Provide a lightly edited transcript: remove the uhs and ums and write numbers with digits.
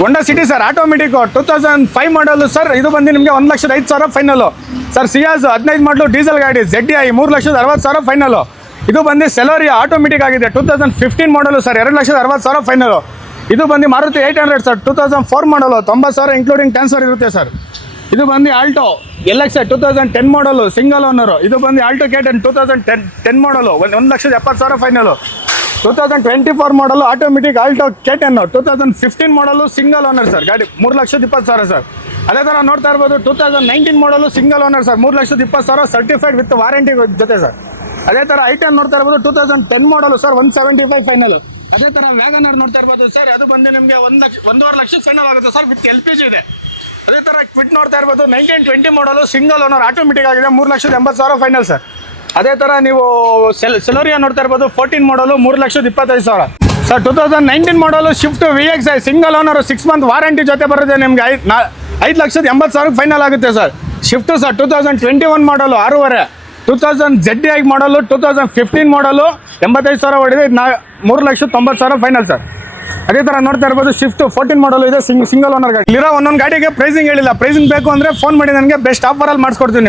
Honda City sir automatic 2005 ಮಾಡಲು sir. ಇದು ಬಂದು ನಿಮಗೆ 1,05,000 ಫೈನಲು ಸರ್. ಸಿಯಾಜ್ 15 ಮಾಡಲು ಡೀಸೆಲ್ ಗಾಡಿ ZDI 3,60,000 ಫೈನಲು. ಇದು ಬಂದು ಸೆಲೋರಿಯಾ ಆಟೋಮೆಟಿಕ್ ಆಗಿದೆ 2015 ಮಾಡಲು ಸರ್. 2,60,000 ಫೈನಲು. ಇದು ಬಂದು ಮಾರುತಿ 800 ಸರ್ 2004 ಮಾಡಲು 90,000 ಇನ್ಕ್ಲೂಡಿಂಗ್ ಟ್ರಾನ್ಸ್ಫರ್ ಇರುತ್ತೆ ಸರ್. ಇದು ಬಂದು ಆಲ್ಟೋ LX 2010 ಮಾಡಲು ಸಿಂಗಲ್ ಓನರು. ಇದು ಬಂದು ಆಲ್ಟೋ K10 2010 ಮಾಡಲು 1,70,000 ಫೈನಲು. 2024 ಮಾಡಲು ಆಟೋಮೆಟಿಕ್ ಆಲ್ಟೋ K10 2015 ಮಾಡಲು ಸಿಂಗಲ್ ಓನರ್ ಸರ್. ಗಾಡಿ 3,20,000 ಸರ್. ಅದೇ ಥರ ನೋಡ್ತಾ ಇರ್ಬೋದು 2019 ಮಾಡಲು single owner sir 3,20,000 certified with warranty ಜೊತೆ ಸರ್. ಅದೇ ಥರ I10 ನೋಡ್ತಾ ಇರ್ಬೋದು 2010 ಮಾಡಲು ಸರ್ 175 ಫೈನಲ್. ಅದೇ ಥರ ವ್ಯಾಗನರ್ ನೋಡ್ತಾ ಇರ್ಬೋದು ಸರ್. ಅದು ಬಂದು ನಿಮಗೆ 1,50,000 ಲಕ್ಷ ಫೈನಲ್ ಆಗುತ್ತೆ ಸರ್ ವಿತ್ LPG ಇದೆ. ಅದೇ ಥರ ಕ್ವಿಟ್ ನೋಡ್ತಾ ಇರ್ಬೋದು 1920 ಮಾಡಲು ಸಿಂಗಲ್ ಓನರ್ ಆಟೋಮೆಟಿಕ್ ಆಗಿದೆ 3,80,000 ಫೈನಲ್ ಸರ್. ಅದೇ ಥರ ನೀವು ಸೆಲೋರಿಯಾ ನೋಡ್ತಾ ಇರ್ಬೋದು 14 ಮಾಡಲು 3,25,000 ಸರ್. 2019 ಮಾಡಲು shift VXI single owner 6 month warranty ಜೊತೆ ಬರುತ್ತೆ ನಿಮಗೆ 5,80,000 ಫೈನಲ್ ಆಗುತ್ತೆ ಸರ್. ಶಿಫ್ಟು ಸರ್ 2021 ಮಾಡಲು 6.5 2000 ZDI ಮಾಡಲು 2015 ಮಾಡಲು 85,000 ಹೊಡಿದೆ 3,90,000 ಫೈನಲ್ ಸರ್. ಅದೇ ಥರ ನೋಡ್ತಾ ಇರ್ಬೋದು ಶಿಫ್ಟ್ 14 ಮಾಡಲು ಇದೆ ಸಿಂಗಲ್ ಓನರ್ ಗಾಡಿ. ಇಲ್ಲಿರೋ ಒಂದೊಂದು ಗಾಡಿಗೆ ಪ್ರೈಸಿಂಗ್ ಹೇಳಿಲ್ಲ. ಪ್ರೈಸಿಂಗ್ ಬೇಕು ಅಂದರೆ ಫೋನ್ ಮಾಡಿ ನನಗೆ ಬೆಸ್ಟ್ ಆಫರಲ್ಲಿ ಮಾಡಿಸ್ಕೊಡ್ತೀನಿ ನಿಮ್ಗೆ.